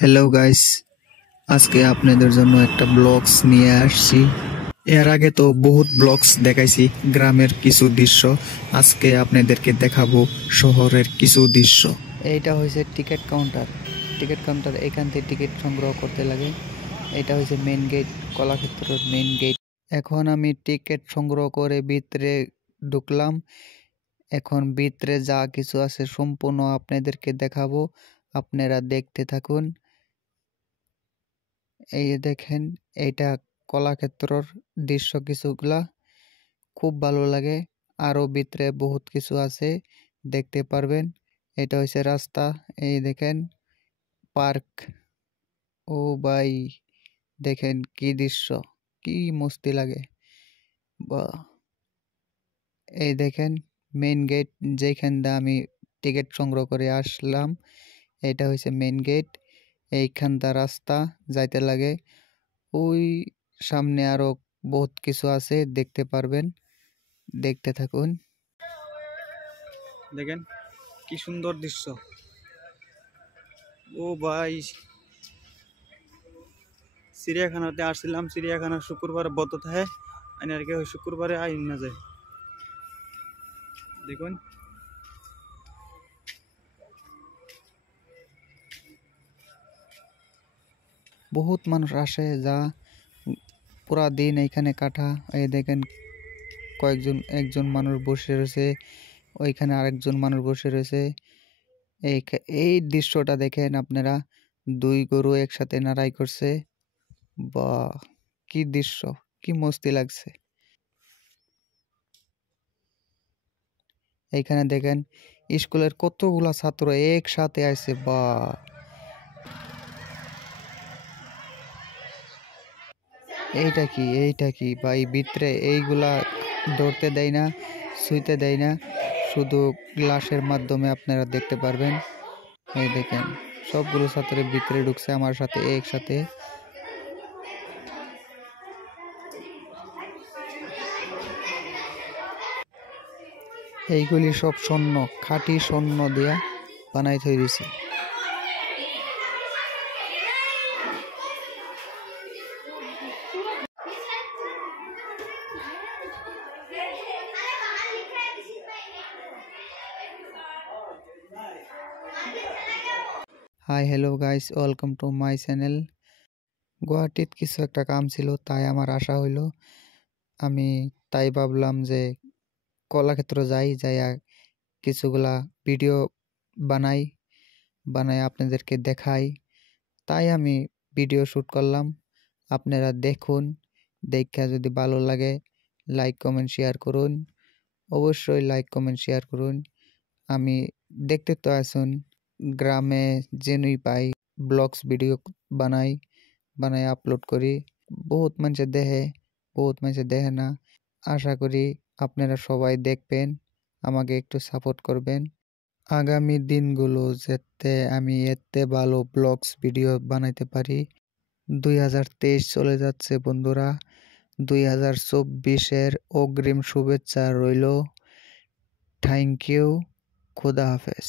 Hello guys, আজকে আপনাদের জন্য একটা ব্লগস নিয়ে আসছি। এর আগে তো বহুত ব্লগস দেখাইছি গ্রামের কিছু দৃশ্য। আজকে আপনাদেরকে দেখাবো শহরের কিছু দৃশ্য। এইটা হয়েছে টিকিট কাউন্টার। এখান থেকে টিকিট সংগ্রহ করতে লাগে। এটা হয়েছে মেইন গেট, কলাক্ষেত্রের মেইন গেট। এখন আমি টিকিট সংগ্রহ করে ভিতরে ঢুকলাম। এখন ভিতরে যা কিছু আছে সম্পূর্ণ আপনাদেরকে দেখাবো, আপনারা দেখতে থাকুন। এই যে দেখেন, এইটা কলাক্ষেত্রর দৃশ্য কিছুগুলা খুব ভালো লাগে। আরো ভিতরে বহুত কিছু আছে, দেখতে পারবেন। এটা হচ্ছে রাস্তা। এই দেখেন পার্ক। ও ভাই, দেখেন কি দৃশ্য, কি মস্তি লাগে বা। এই দেখেন মেইন গেট, যেখান দিয়ে আমি টিকিট সংগ্রহ করে আসলাম। এটা হচ্ছে মেইন গেট। এইখানটা রাস্তা যাইতে লাগে। ওই সামনে আরো বহুত কিছু আছে, দেখতে পারবেন। দেখতে থাকুন। দেখেন কি সুন্দর দৃশ্য। ও ভাই, চিড়িয়াখানাতে আসছিলাম। চিড়িয়াখানা শুক্রবার বন্ধ থাকে, আর কি শুক্রবারে আইন না যায়। দেখুন বহুত মানুষ আসে, যা পুরা দিন এইখানে কাটা। এই দেখেন একজন মানুষ বসে রয়েছে, ওইখানে আরেকজন মানুষ বসে রয়েছে। এই দৃশ্যটা দেখেন আপনারা, দুই গরু একসাথে লড়াই করছে। বাহ, কি দৃশ্য, কি মস্তি লাগছে। এইখানে দেখেন স্কুলের কতগুলা ছাত্র একসাথে আছে। বাহ, এইটা কি ভাই, ভিতরে এইগুলা ধরতে দেয় না, ছুঁইতে দেয় না, শুধু গ্লাসের মাধ্যমে আপনারা দেখতে পারবেন। এই দেখেন সবগুলো ছাত্রের ভিতরে ঢুকছে আমার সাথে একসাথে। এইগুলি সব স্বর্ণ, খাঁটি স্বর্ণ দিয়া বানাই থই দিছে। Hi hello guys, welcome to my channel. গুয়াহাটিত কিছু একটা কাম ছিল, তাই আমার আশা হইল। আমি তাই ভাবলাম যে কলাক্ষেত্র যাইয়া কিছুগুলা ভিডিও বানাই বানাই আপনাদেরকে দেখাই। তাই আমি ভিডিও শ্যুট করলাম। আপনারা দেখুন, দেখা যদি ভালো লাগে লাইক কমেন্ট শেয়ার করুন। অবশ্যই লাইক কমেন্ট শেয়ার করুন। আমি দেখতে তো আসুন, গ্রামে যেনুই পাই ব্লগস ভিডিও বানাই বানাই আপলোড করি। বহুত মানুষে দেখে, বহুত মানুষে দেখে না। আশা করি আপনারা সবাই দেখবেন, আমাকে একটু সাপোর্ট করবেন। আগামী দিনগুলো যাতে আমি এতে ভালো ব্লগস ভিডিও বানাইতে পারি। 2023 চলে যাচ্ছে বন্ধুরা। 2024-এর অগ্রিম শুভেচ্ছা রইল। Thank you. খুদা হাফেজ।